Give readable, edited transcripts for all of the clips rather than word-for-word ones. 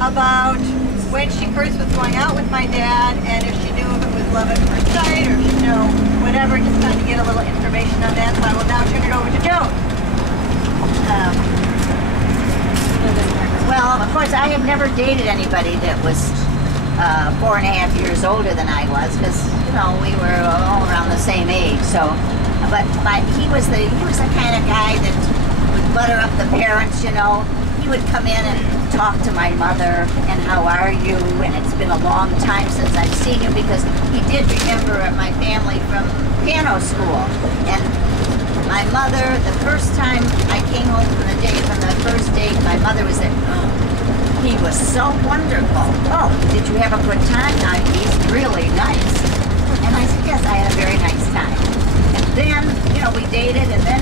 about when she first was going out with my dad and if she knew if it was love at first sight or if she knew whatever, just trying to get a little information on that. So I will now turn it over to Joan. Well, of course, I have never dated anybody that was 4.5 years older than I was, because you know we were all around the same age. So, but he was the kind of guy that would butter up the parents. You know, he would come in and talk to my mother and how are you, and it's been a long time since I've seen you, because he did remember my family from piano school. And my mother, the first time I came home from the first date, my mother was there. He was so wonderful. Oh, did you have a good time? He's really nice. And I said, yes, I had a very nice time. And then, you know, we dated, and then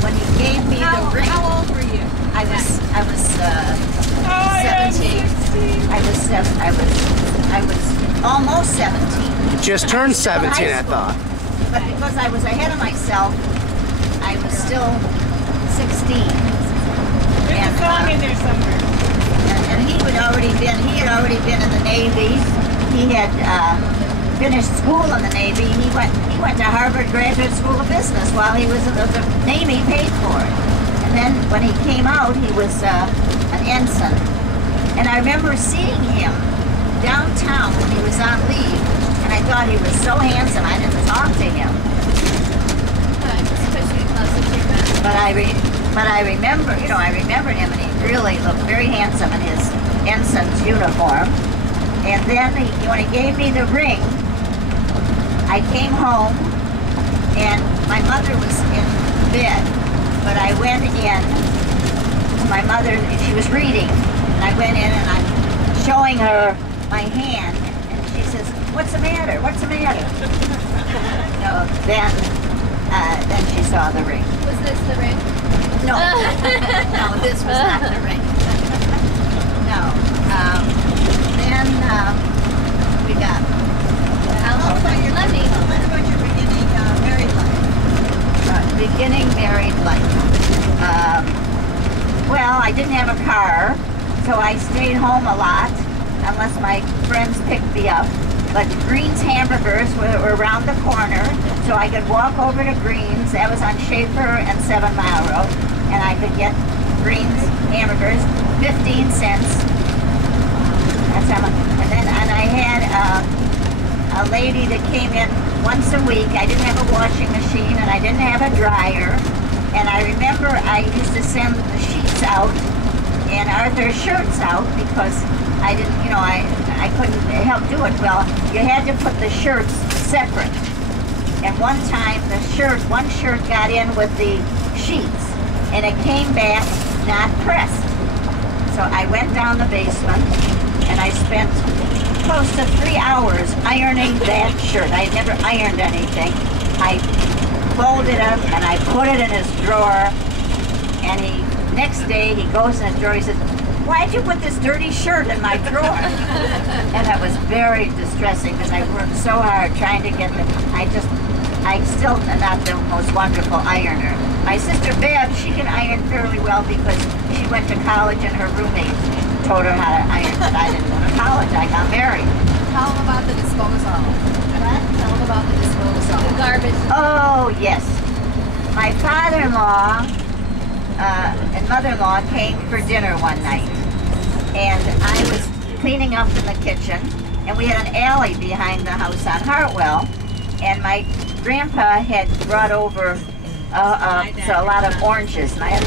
when he gave me the ring. How old were you? I was 17. I was almost 17. You just turned 17, I thought. But because I was ahead of myself, I was still 16. There's a song in there somewhere. And he had already been in the Navy. He had finished school in the Navy. He went to Harvard Graduate School of Business while he was in the Navy, paid for it. And then when he came out, he was an ensign. And I remember seeing him downtown when he was on leave, and I thought he was so handsome. I didn't talk to him. But I remember, you know, I remembered him, and he really looked very handsome in his ensign's uniform. And then when he gave me the ring, I came home, and my mother was in bed. But I went in to my mother, and she was reading. And I went in, and I'm showing her my hand, and she says, "What's the matter? What's the matter?" So then she saw the ring. Was this the ring? No, no, this was not the ring. No. Then we got. Let me. What about your beginning married life? Beginning married life. Well, I didn't have a car, so I stayed home a lot, unless my friends picked me up. But Green's Hamburgers were around the corner, so I could walk over to Green's. That was on Schaefer and 7 Mile Road, and I could get Green's Hamburgers, 15 cents. That's how much. And I had a lady that came in once a week. I didn't have a washing machine, and I didn't have a dryer. And I remember I used to send the sheets out and Arthur's shirts out, because I didn't, you know, I couldn't help do it. Well, you had to put the shirts separate. And one time one shirt got in with the sheets, and it came back not pressed. So I went down the basement, and I spent close to 3 hours ironing that shirt. I had never ironed anything. I folded it, and I put it in his drawer, and next day he goes in his drawer, he says, "Why'd you put this dirty shirt in my drawer?" And that was very distressing, because I worked so hard trying to get I still am not the most wonderful ironer. My sister Bev, she can iron fairly well, because she went to college and her roommate taught her how to iron, but I didn't go to college. I got married. Tell them about the disposal. What? Tell them about the disposal. The garbage. Oh, yes. My father-in-law and mother-in-law came for dinner one night, and I was cleaning up in the kitchen, and we had an alley behind the house on Hartwell, and my grandpa had brought over so a lot of oranges, and I had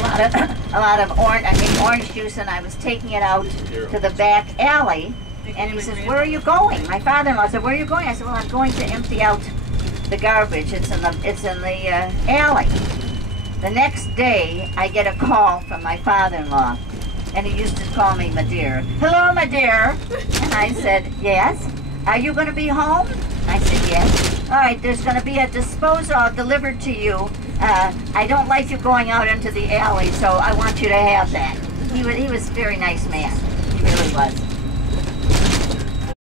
a lot of orange juice, and I was taking it out to the back alley, and he says, "Where are you going?" My father-in-law said, "Where are you going?" I said, "Well, I'm going to empty out the garbage. It's in the alley." The next day, I get a call from my father-in-law, and he used to call me my dear. "Hello, my dear." And I said, "Yes." "Are you going to be home?" I said, "Yes." "All right, there's going to be a disposal delivered to you. I don't like you going out into the alley, so I want you to have that." He was a very nice man. He really was.